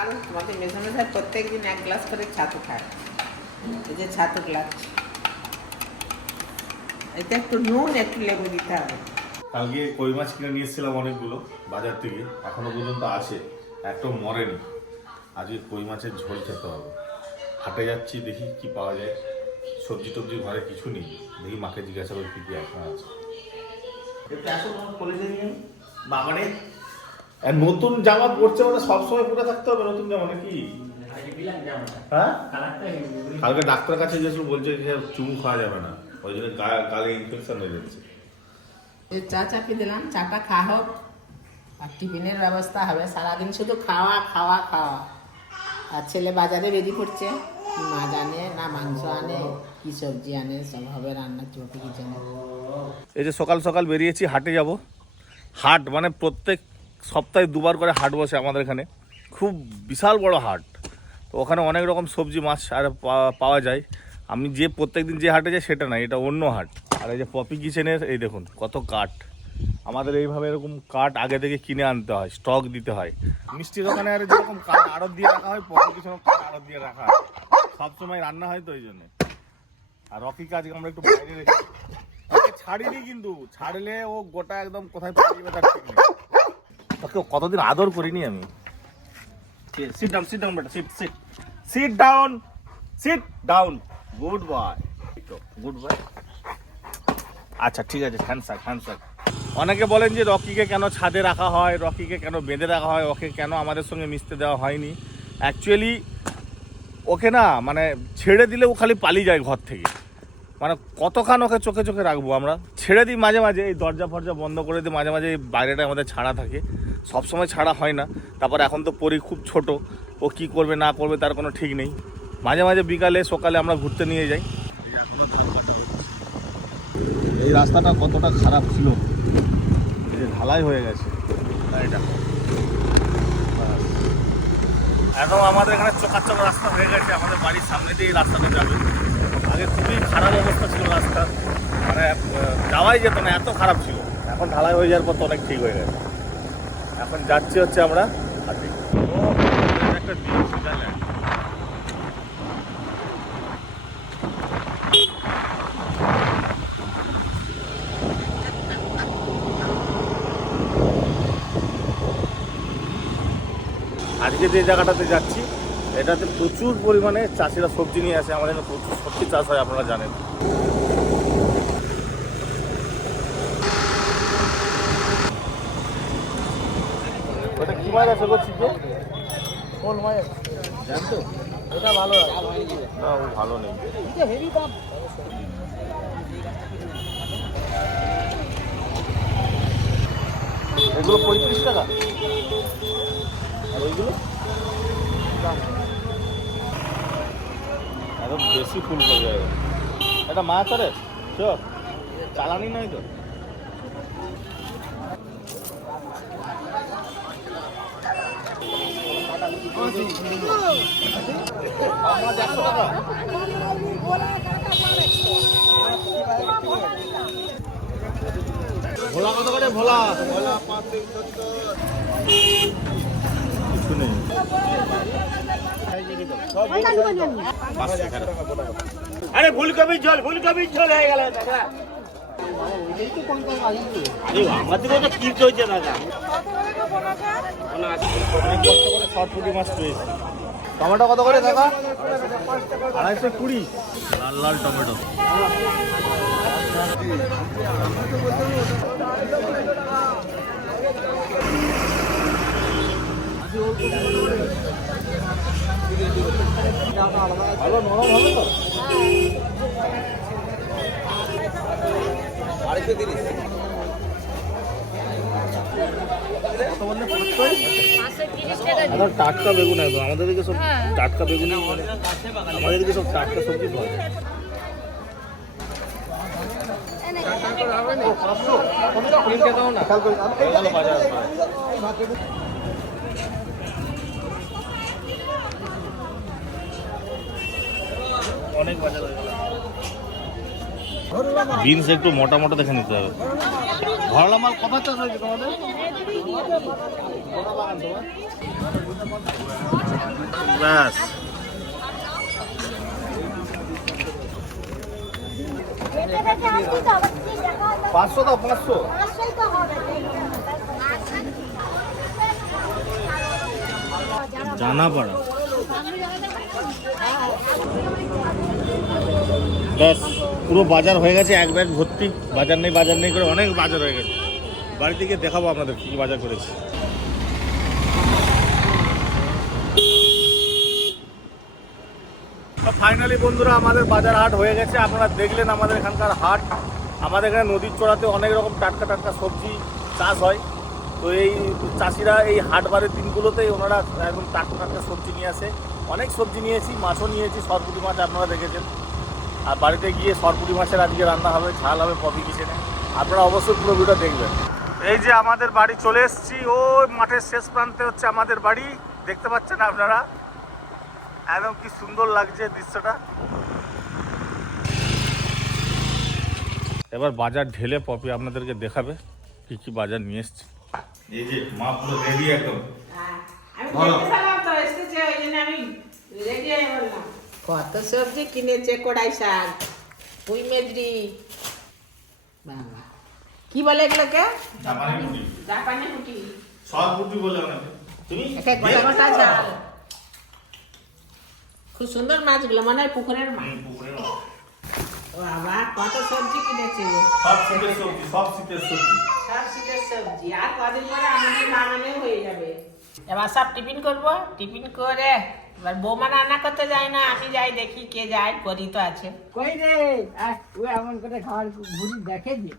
সকাল তোমাদের মেঝে মেঝে প্রত্যেক দিন এক গ্লাস করে ছাতু খায়। এই যে ছাতু গ্লাস এতে একটু নুন একটু লেবু দিতে হবে। কালকে কই মাছ কিনে নিয়ে এসেছিলাম অনেকগুলো বাজার থেকে। এখনও পর্যন্ত আছে একটাও মরেনি। আজকে কই মাছের ঝোল খেতে হবে। হাটে যাচ্ছি দেখি কি পাওয়া যায়। সবজি টবজি ঘরে কিছু নেই। দেখি মাকে জিজ্ঞাসা করি কি কি এখন আছে। বাবারে আর নতুন জামা পরছে মানে সবসময় পরে থাকতে হবে নতুন জামা নাকি? হ্যাঁ? কালকে ডাক্তার কাছে যেসব বলছে যে চুমু খাওয়া যাবে না। ওই জন্য গালে ইনফেকশন হয়ে যাচ্ছে। এই চা চাপি দিলাম চাটা খা হোক। আর টিফিনের ব্যবস্থা হবে সারাদিন শুধু খাওয়া খাওয়া খাওয়া। আর ছেলে বাজারে বেরিয়ে পড়ছে মাছ আনে না মাংস আনে কি সবজি আনে সব হবে রান্না চলতে কি জানে এই যে সকাল সকাল বেরিয়েছি হাটে যাব। হাট মানে প্রত্যেক সপ্তাহে দুবার করে হাট বসে আমাদের এখানে। খুব বিশাল বড় হাট। তো ওখানে অনেক রকম সবজি, মাছ আর পাওয়া যায়। আমি যে প্রত্যেক দিন যে হাটে যাই, সেটা না এটা অন্য হাট। আর এই যে পপি কিচেনের, এই দেখুন, কত কাঠ। আমাদের এইভাবে এরকম কাঠ আগে থেকে কিনে আনতে হয়, স্টক দিতে হয়। মিষ্টি দোকানে আর যেরকম কাঠ আড়ত দিয়ে রাখা হয়, পপি কিচেনের কাঠ আড়ত দিয়ে রাখা হয়। সবসময় রান্না হয় তো ওই জন্যে। আর রকিকে কাজ আমরা একটু বাইরে রেখে ছাড়িনি কিন্তু, ছাড়লে ও গোটা একদম কোথায় পালিয়ে তার ঠিক নেই। তোকে কতদিন আদর করিনি আমি। সিট ডাউন সিট ডাউন বেটা sit sit sit down sit down good boy good boy আচ্ছা ঠিক আছে হ্যান্ডসাক হ্যান্ডসাক অনেকে বলেন যে রকিকে কেন ছাদে রাখা হয়, রকিকে কেন বেঁধে রাখা হয়, ওকে কেন আমাদের সঙ্গে মিশতে দেওয়া হয়নি। অ্যাকচুয়ালি ওকে না মানে ছেড়ে দিলে ও খালি পালিয়ে যায় ঘর থেকে। মানে কতক্ষণ ওকে চোখে চোখে রাখব আমরা? ছেড়ে দিই মাঝে মাঝে, এই দরজা ফরজা বন্ধ করে দিই, মাঝে মাঝে এই বাইরেটা আমাদের ছাড়া থাকে। সব সময় ছাড়া হয় না। তারপর এখন তো পরি খুব ছোট। ও কি করবে, না করবে তার কোনো ঠিক নেই। মাঝে মাঝে বিকালে, সকালে আমরা ঘুরতে নিয়ে যাই। এই রাস্তাটা কতটা খারাপ ছিল। যে ঢালাই হয়ে গেছে। এটা এখন আমাদের এখানে চকাচক রাস্তা হয়ে গেছে। আমাদের বাড়ির সামনে দিয়ে রাস্তাটা যাবে। আগে খুবই খারাপ অবস্থা ছিল রাস্তা মানে যাওয়াই যেত না, এত খারাপ ছিল। এখন ঢালাই হয়ে যাওয়ার পর তো অনেক ঠিক হয়ে গেছে। এখন যাচ্ছি হচ্ছে আমরা আজকে যে জায়গাটাতে যাচ্ছি, এটাতে প্রচুর পরিমাণে চাষিরা সবজি নিয়ে আসে, আমাদের প্রচুর সবজি চাষ হয়, আপনারা জানেন। মাছ আছে বলছি যে কোন মাছ আছে জানতো? ওটা ভালো না ও ভালো নেই। দাম। এগুলো পঁয়ত্রিশ টাকা। আর ওইগুলো? একদম বেশি ফুল পড়ে যাবে এটা মাছ আরে চ চালানি নাই তো আমার একশো টাকা ভোলা কত করে? ভোলা। আরে, ফুলকপি ঝোল ফুলকপি ঝোল হয়ে গেল, দাদা। আমাদের কি চলছে, দাদা? টমেটো কত করে দাদা আড়াইশো কুড়ি। লাল লাল টমেটো। ভালো নরম হবে তো? আড়াইশো তিরিশ। টাটকা বেগুন একদম আমাদের দিকে সব টাটকা বেগুন আমাদের দিকে সব টাটকা সবজি পাওয়া যায় ভালো বাজার অনেক বাজার বিনস একটু মোটা মোটা দেখে নিতে হবে। ভরলা মাল কত চাষ হয়েছে তোমাদের? ব্যাস। পাঁচশো দাও পাঁচশো। জানা পড়া ব্যাস পুরো বাজার হয়ে গেছে, এক ব্যাগ ভর্তি। বাজার নেই বাজার নেই করে অনেক বাজার হয়ে গেছে। বাড়িতে গিয়ে দেখাবো আপনাদের কি বাজার করেছি। ফাইনালি বন্ধুরা, আমাদের বাজার হাট হয়ে গেছে। আপনারা দেখলেন আমাদের এখানকার হাট। আমাদের এখানে নদীর চড়াতে অনেক রকম টাটকা টাটকা সবজি চাষ হয়। তো এই চাষিরা এই হাট বারের দিনগুলোতেই ওনারা একদম টাটকা টাটকা সবজি নিয়ে আসে। অনেক সবজি নিয়েছি, মাছও নিয়েছি, সরপুটি মাছ আপনারা দেখেছেন। আর বাড়িতে গিয়ে সরপুটি মাছের আজকে রান্না হবে ঝাল হবে কফি কিচেনে আপনারা অবশ্যই পুরো ভিডিও দেখবেন। এই যে আমাদের বাড়ি চলে এসেছি ও মাঠের শেষ প্রান্তে হচ্ছে আমাদের বাড়ি। দেখতে পাচ্ছেন আপনারা? একদম কি সুন্দর লাগছে দৃশ্যটা। এবার বাজার ঢেলে পপি আপনাদেরকে দেখাবে কি কি বাজার নিয়ে এসছে। এই যে মা পুরো রেডি একদম। আমি দেখতে পেলাম তো এসেছে ওই জন্য আমি রেডি হয়ে বললাম। কত সবজি কিনেছে কড়াই শাক? পুঁই মেদ্রি বাবা। কি বলে এগুলোকে? জাপানি রুটি সব বুদ্ধি বলে তুমি? গোটা গোটা ঝাল খুব সুন্দর মাছগুলো মনে হয় পুকুরের মাছ। পুকুরের মাছ। বাবা কত সবজি কিনেছে সব শীতের সবজি সব শীতের সবজি। সব শীতের সবজি। আর কদিন পরে আমাদের বাগানেও হয়ে যাবে। এবার সব টিফিন করব। টিফিন করে এবার বৌমা রান্না করতে যায় না আমি যাই দেখি কে যায় করি তো আছে। কই রে? আহ, ও এমন করে খাওয়ার ঘুরি দেখে যে।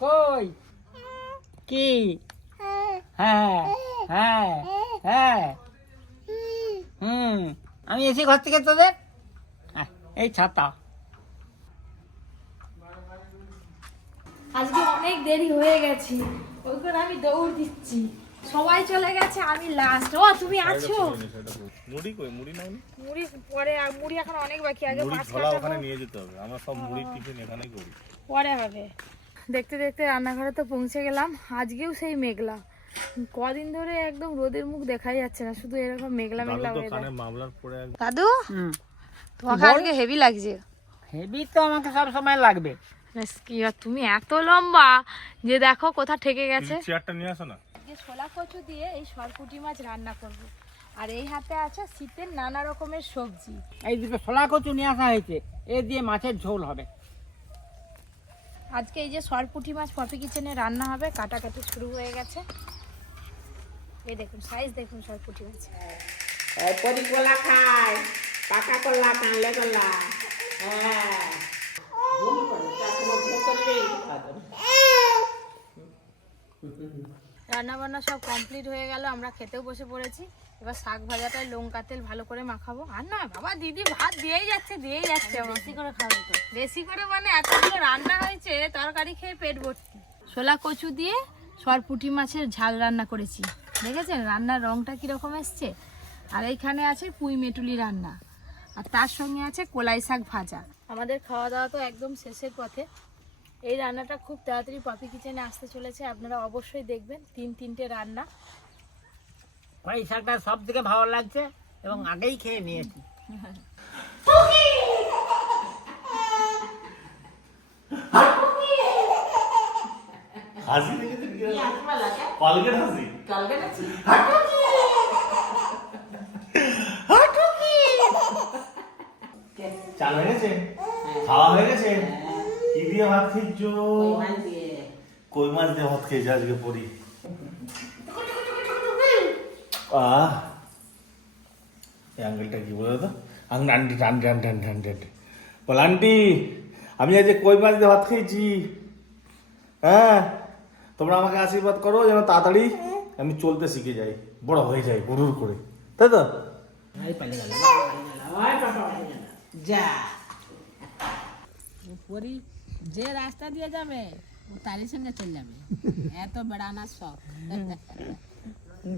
কই? কি? হ্যাঁ হ্যাঁ হ্যাঁ। হুম আমি এসে ঘর থেকে তোদের? এই ছাতা। আজকে অনেক দেরি হয়ে গেছে ওই করে আমি দৌড় দিচ্ছি। সবাই চলে গেছে আমি লাস্ট ও তুমি আছো? মুড়ি কই? মুড়ি নাও মুড়ি পরে আর মুড়ি এখন অনেক বাকি আগে মুড়ি মাছ ঝোলা ওখানে নিয়ে যেতে হবে। আমরা সব মুড়ি টিফিন এখানেই করি। পরে হবে। দেখতে দেখতে রান্নাঘরে তো পৌঁছে গেলাম আজকেও সেই মেঘলা। কদিন ধরে একদম রোদের মুখ দেখাই যাচ্ছে না শুধু এরকম মেঘলা মেঘলা হয়ে কানে মামলার পরে দাদু? হুম। তোমাকে আজকে হেভি লাগছে। হেভি তো আমাকে সব সময় লাগবে। ব্যাস, কি আর তুমি এত লম্বা যে দেখো কোথা ঠেকে গেছে। চেয়ারটা নিয়ে আসো না। ছোলা কচু দিয়ে এই সরপুটি মাছ রান্না করব। আর এই হাতে আছে শীতের নানা রকমের সবজি। এই দুটো ছোলা কচু নিয়ে আসা হয়েছে এ দিয়ে মাছের ঝোল হবে। আজকে এই যে সরপুটি মাছ পপি কিচেনে রান্না হবে কাটাকাটি শুরু হয়ে গেছে। এই দেখুন সাইজ দেখুন সরপুটি মাছ। এই পরি কলা খায় পাকা কলা কানলে কলা হ্যাঁ। ঘুম করে, তারপরে ঘুম করবেই খাবে। রান্না বান্না সব কমপ্লিট হয়ে গেল আমরা খেতেও বসে পড়েছি। এবার শাক ভাজাটায় লঙ্কা তেল ভালো করে মাখাবো। আর না বাবা দিদি ভাত দিয়েই যাচ্ছে দিয়েই যাচ্ছে বেশি করে খাবে তো। বেশি করে মানে এতগুলো রান্না হয়েছে তরকারি খেয়ে পেট ভর্তি ছোলা কচু দিয়ে সরপুটি মাছের ঝাল রান্না করেছি। দেখেছেন রান্নার রংটা কীরকম এসছে? আর এইখানে আছে পুঁই মেটুলি রান্না। আর তার সঙ্গে আছে কলাই শাক ভাজা। আমাদের খাওয়া দাওয়া তো একদম শেষের পথে। এই রান্নাটা খুব তাড়াতাড়ি পপি কিচেনে আসতে চলেছে আপনারা অবশ্যই দেখবেন তিন তিনটে রান্না। কই শাকটা সব থেকে ভালো লাগছে এবং আগেই খেয়ে নিয়েছি। হাসি হাসি কালকে? চাল হয়ে গেছে? খাওয়া হয়ে গেছে? কি দিয়ে ভাত খেয়েছ। কই মাছ দিয়ে? ভাত খেয়েছে আজকে পরি? আহ কি বলে তো? Aunty aunty aunty aunty aunty aunty. বল আন্টি আমি আজকে কই মাছ দিয়ে ভাত খেয়েছি? হ্যাঁ? তোমরা আমাকে আশীর্বাদ করো যেন তাড়াতাড়ি আমি চলতে শিখে যাই। বড় হয়ে যাই গরুর করে। তাই তো। যা। যে রাস্তা দিয়ে যাবে ও তারই সঙ্গে চলে যাবে। এত বেড়ানোর শখ।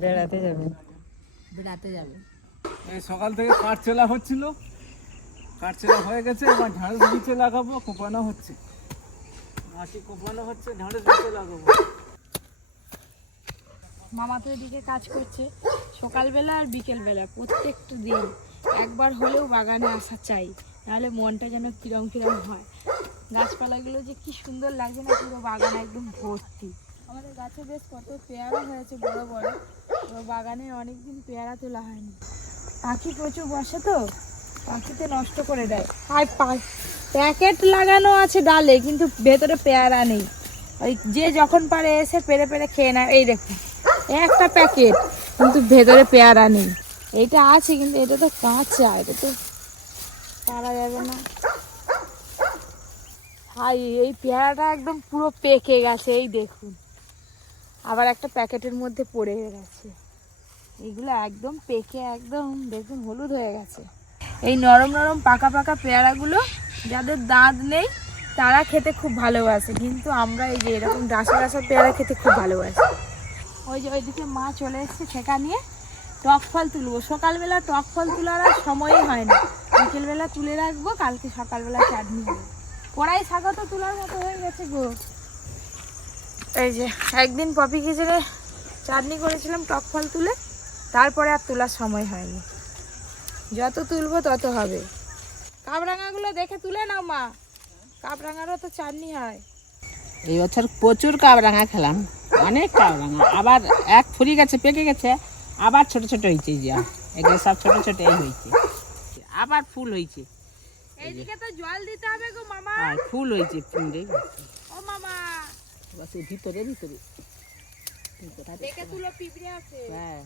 বেড়াতে যাবে। বেড়াতে যাবে। এই সকাল থেকে কাঠচেলা হচ্ছিল। কাঠচেলা হয়ে গেছে এবার ঢাঁড়স নিচে লাগাবো কোপানো হচ্ছে। মাটি কোপানো হচ্ছে ঢাঁড়স নিচে লাগাবো। মামা তো এদিকে কাজ করছে। সকালবেলা আর বিকেলবেলা প্রত্যেকটা দিন। একবার হলেও বাগানে আসা চাই নাহলে মনটা যেন কিরম কিরম হয়। গাছপালাগুলো যে কি সুন্দর লাগছে না পুরো বাগান একদম ভর্তি। আমাদের গাছে বেশ কত পেয়ারা হয়েছে বড় বড়। তো বাগানে অনেকদিন পেয়ারা তোলা হয়নি। পাখি প্রচুর বসে তো পাখিতে নষ্ট করে দেয়। আর প্যাকেট লাগানো আছে ডালে কিন্তু ভেতরে পেয়ারা নেই। ওই যে যখন পারে এসে পেরে পেরে খেয়ে নেয়। এই দেখুন একটা প্যাকেট কিন্তু ভেতরে পেয়ারা নেই। এইটা আছে কিন্তু এটা তো কাঁচা এটা তো পারা যাবে না। হাই এই পেয়ারাটা একদম পুরো পেকে গেছে, এই দেখুন। আবার একটা প্যাকেটের মধ্যে পড়ে গেছে। এগুলো একদম পেকে, একদম, দেখুন, হলুদ হয়ে গেছে। এই নরম নরম পাকা পাকা পেয়ারাগুলো, যাদের দাঁত নেই, তারা খেতে খুব ভালোবাসে। কিন্তু আমরা এই যে এরকম ডাসা ডাসা পেয়ারা খেতে খুব ভালোবাসি। ওই যে ওইদিকে মা চলে এসছে ছেঁকা নিয়ে। টক ফল তুলবো। সকালবেলা টক ফল তোলার আর সময়ই হয় না। বিকেলবেলা তুলে রাখব, কালকে সকালবেলা চাটনি হবে কড়াই শাখা তো তোলার মতো হয়ে গেছে গো। এই যে একদিন পপি খিচুড়ে চাটনি করেছিলাম টক ফল তুলে তারপরে আর তোলার সময় হয়নি। যত তুলবো তত হবে। কাবরাঙাগুলো দেখে তুলে নাও মা। কাবরাঙারও তো চাটনি হয়। এই বছর প্রচুর কাবরাঙা খেলাম অনেক কাবরাঙা। আবার এক ফুরি গেছে পেকে গেছে আবার ছোট ছোট হয়েছে এই যে এগুলো সব ছোট ছোট এই হয়েছে আবার ফুল হয়েছে এইদিকে তো জল দিতে হবে গো মামা। আর ফুল হয়েছে ফুলে ও মামা। বাস ভিতরে ভিতরে। দেখে তুলো পিঁপড়ে আছে। হ্যাঁ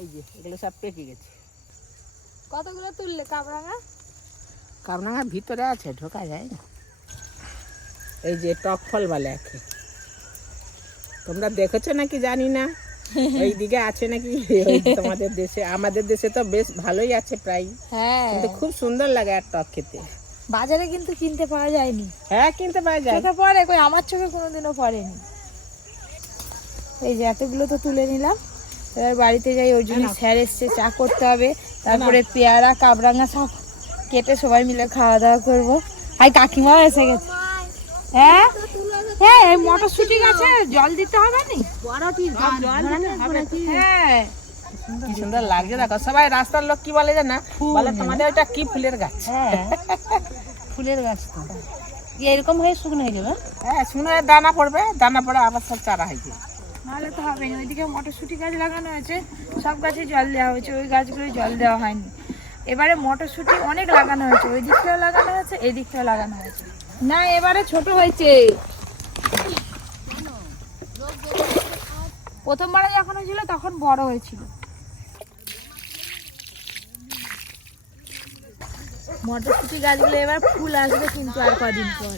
এই যে এগুলো সব পেকে গেছে। কতগুলো তুললে কাবরাঙা? কাবরাঙার ভিতরে আছে ঢোকা যায় না। এই যে টক ফল বলে একে। তোমরা দেখেছ নাকি জানি না? আছে নাকি? তোমাদের দেশে আমাদের দেশে তো বেশ ভালোই আছে প্রায়। হ্যাঁ। কিন্তু খুব সুন্দর লাগে আর টক খেতে। বাজারে কিন্তু কিনতে পাওয়া যায়নি। হ্যাঁ কিনতে পাওয়া যায়। চোখে পড়ে কই আমার চোখে কোনোদিনও পড়েনি। এই যে এতগুলো তো তুলে নিলাম। এবার বাড়িতে যাই ওই জন্য স্যার এসছে চা করতে হবে। তারপরে পেয়ারা কাবরাঙা সব কেটে সবাই মিলে খাওয়া দাওয়া করব। আর কাকিমাও এসে গেছে। হ্যাঁ? হ্যাঁ এই মটরশুটি গাছে জল দিতে হবে নি? হ্যাঁ। কি সুন্দর লাগছে দেখো সবাই রাস্তার লোক কি বলে জানা? বলে তোমাদের ওটা কি ফুলের গাছ? ফুলের গাছ তো। এরকম হয়ে শুকনো হয়ে যাবে? হ্যাঁ শুনে দানা পড়বে দানা পড়ে আবার সব চারা হয়েছে নাহলে তো হবে না ওইদিকে মটরশুঁটি গাছ লাগানো হয়েছে সব গাছে জল দেওয়া হয়েছে ওই গাছগুলোই জল দেওয়া হয়নি। এবারে মটরশুঁটি অনেক লাগানো হয়েছে ওই দিকটাও লাগানো হয়েছে এই দিকটাও লাগানো হয়েছে। না এবারে ছোট হয়েছে। প্রথমবারে যখন হয়েছিল, তখন বড় হয়েছিল। মটরশুঁটি গাছগুলো এবার ফুল আসবে কিন্তু আর কদিন পর।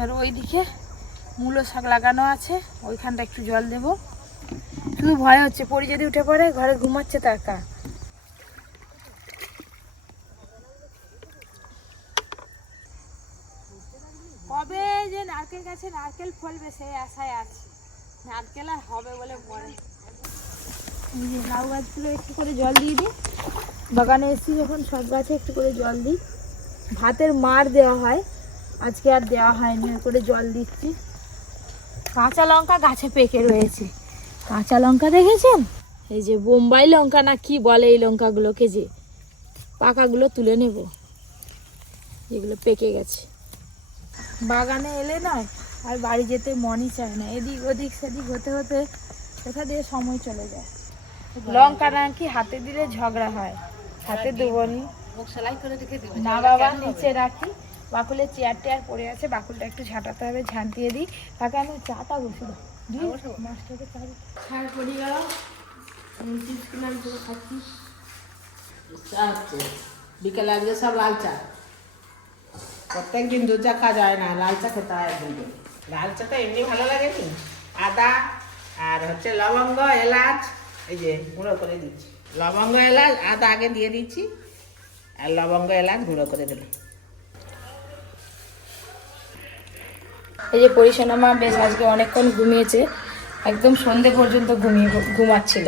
আর ওইদিকে মূলো শাক লাগানো আছে, ওইখানটা একটু জল দেবো। শুধু ভয় হচ্ছে পরি যদি উঠে পড়ে, ঘরে ঘুমাচ্ছে তার কা। কবে যে নারকেল গাছে নারকেল ফলবে, সেই আশায় আছে। হবে বলে যে লাউ গাছগুলো একটু করে জল দিয়ে দিই। বাগানে এসেছি যখন, সব গাছে একটু করে জল দিই। ভাতের মার দেওয়া হয়। আজকে আর দেওয়া হয়নি করে জল দিচ্ছি। কাঁচা লঙ্কা গাছে পেকে রয়েছে। কাঁচা লঙ্কা দেখেছেন? এই যে বোম্বাই লঙ্কা না কি বলে এই লঙ্কাগুলোকে যে? পাকাগুলো তুলে নেব। যেগুলো পেকে গেছে। বাগানে এলে নয় আর বাড়ি যেতে মনই চায় না। এদিক ওদিক সেদিক হতে হতে কোথা দিয়ে সময় চলে যায়। লঙ্কা নাকি হাতে দিলে ঝগড়া হয়? হাতে দেবো নি। না বাবা নিচে রাখি। বাকুলের চেয়ার টেয়ার পড়ে আছে বাকুলটা একটু ঝাঁটাতে হবে ঝাঁটিয়ে দিই। তাকে আমি চাটা বসে দাও দিই মাছটাকে চা দিই। ছাড় পড়ে গেল। চিপস কিনলাম পুরো খাচ্ছি। চা হচ্ছে বিকেলে আজকে সব লাল চা। প্রত্যেক দিন দুধ চা খাওয়া যায় না লাল চা খেতে হয় লাল চাটা এমনি ভালো লাগে নি আদা আর হচ্ছে লবঙ্গ, এলাচ, এই যে গুঁড়ো করে দিচ্ছি। লবঙ্গ, এলাচ, আদা আগে দিয়ে দিচ্ছি, আর লবঙ্গ, এলাচ গুঁড়ো করে দিলাম এই যে পরিসেনা মা বেশ আজকে অনেকক্ষণ ঘুমিয়েছে, একদম সন্ধে পর্যন্ত ঘুমিয়ে ঘুমাচ্ছিল।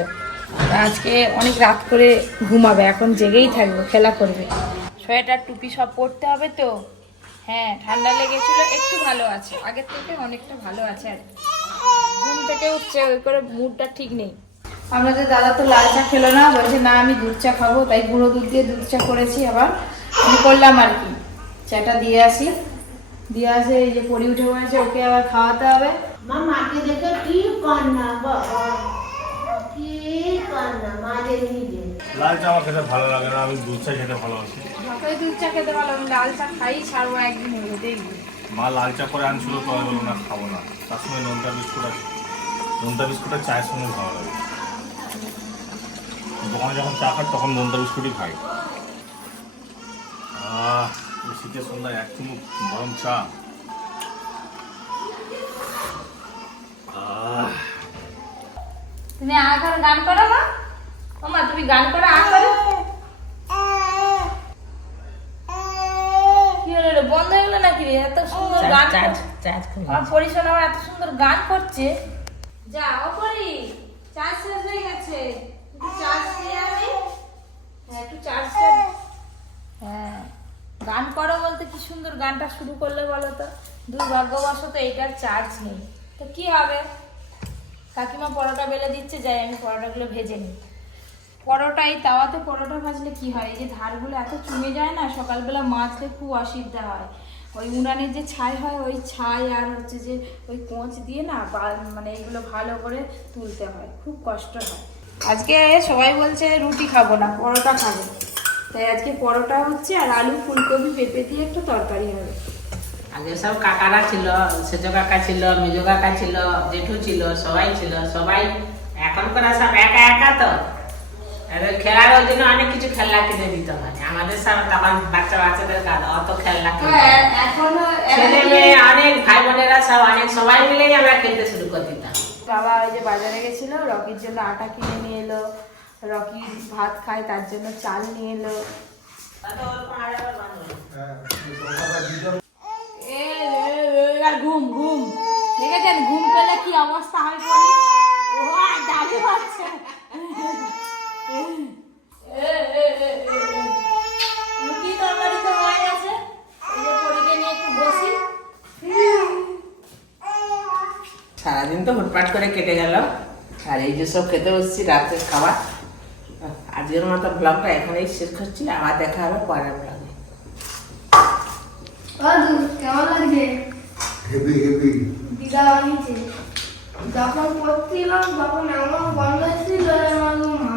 আজকে অনেক রাত করে ঘুমাবে, এখন জেগেই থাকবে, খেলা করবে। সোয়েটার, টুপি সব পরতে হবে তো? হ্যাঁ ঠান্ডা লেগেছিল, একটু ভালো আছে। আগের থেকে অনেকটা ভালো আছে আর। ঘুম থেকে উঠছে, ওই করে মুডটা ঠিক নেই। আপনাদের দাদা তো লাল চা খেলো না, বলছে, না, আমি দুধ চা খাব। তাই গুঁড়ো দুধ দিয়ে দুধ চা করেছি আবার। আমি করলাম আর কি। চাটা দিয়ে আসি। দিয়ে আসে, এই যে পরি উঠে পড়েছে ওকে আবার খাওয়াতে হবে। মাকে দেখে কি কান্না বাবা কি কান্না মাঝে নিজে লাল চা আমার খেতে ভালো লাগে না আমি দুধ চা খেতে ভালোবাসি। যতই দুধ চা খেতে ভালো লাল চা খাই ছাড়বো একদিন দেখবি। মা লাল চা করে আনছিল তো আমি বললাম না খাব না। তার সঙ্গে নোনতা বিস্কুট আছে নোনতা বিস্কুটের চায়ের সঙ্গে ভালো লাগে। দোকানে যখন চা খাই তখন নোনতা বিস্কুটই খাই। আহ শীতের সন্ধ্যায় এক চুমুক গরম চা। তুমি আ গান করো না ওমা তুমি গান করো আ করো কি হলো রে বন্ধ হয়ে গেলো নাকি রে? এত সুন্দর গান আমার পরিশোনা এত সুন্দর গান করছে। যা ও পরি চার্জ শেষ হয়ে গেছে। একটু চার্জ দিয়ে আমি হ্যাঁ একটু চার্জ হ্যাঁ গান করো বলতে কি সুন্দর গানটা শুরু করলে বলো তো? দুর্ভাগ্যবশত এইটার চার্জ নেই। তো কি হবে? কাকিমা পরোটা বেলে দিচ্ছে, যাই আমি পরোটাগুলো ভেজে নিই। পরোটা এই তাওয়াতে পরোটা ভাজলে কি হয়? এই যে ধারগুলো এত চুমে যায় না, সকালবেলা মাছলে খুব অসুবিধা হয়। ওই উনানের যে ছাই হয়, ওই ছাই আর হচ্ছে যে ওই কোঁচ দিয়ে না মানে এগুলো ভালো করে তুলতে হয়, খুব কষ্ট হয়। আজকে সবাই বলছে রুটি খাব না, পরোটা খাব। তাই আজকে পরোটা হচ্ছে আর আলু ফুলকপি পেঁপে দিয়ে একটা তরকারি হবে। আগে সব কাকারা ছিল সেজ কাকা ছিল মেজো কাকা ছিল জেঠু ছিল সবাই ছিল সবাই এখনকার সব একা একা তো। খেলার ওই জন্য অনেক কিছু খেলনা কিনে দিতে হয় আমাদের সব তখন বাচ্চা বাচ্চাদের কাজ অত খেলনা হয়। এখনও ছেলে মেয়ে অনেক ভাই বোনেরা সব অনেক সবাই মিলেই আমরা খেলতে শুরু করে দিতাম। বাবা ওই যে বাজারে গেছিল রকির জন্য আটা কিনে নিয়ে এলো। রকি ভাত খায় তার জন্য চাল নিয়ে এলো। এ, এ, আর ঘুম ঘুম। দেখেছেন ঘুম পেলে কি অবস্থা হয় পরি ও আর পাচ্ছে এ, এ, এ, এ, এ। রুটি তরকারি তো হয়ে গেছে। এই নিয়ে একটু বসি। সারাদিন তো হুটপাট করে কেটে গেল। আর এই যে সব খেতে বসছি রাতের খাবার। আজকের মতো ব্লগটা এখানেই শেষ করছি। আবার দেখা হবে পরের ব্লগে। কেমন লাগছে? হেভি হেভি দিদা বানিয়েছে যখন পড়ছিলাম তখন এমন গন্ধ ছিল আমার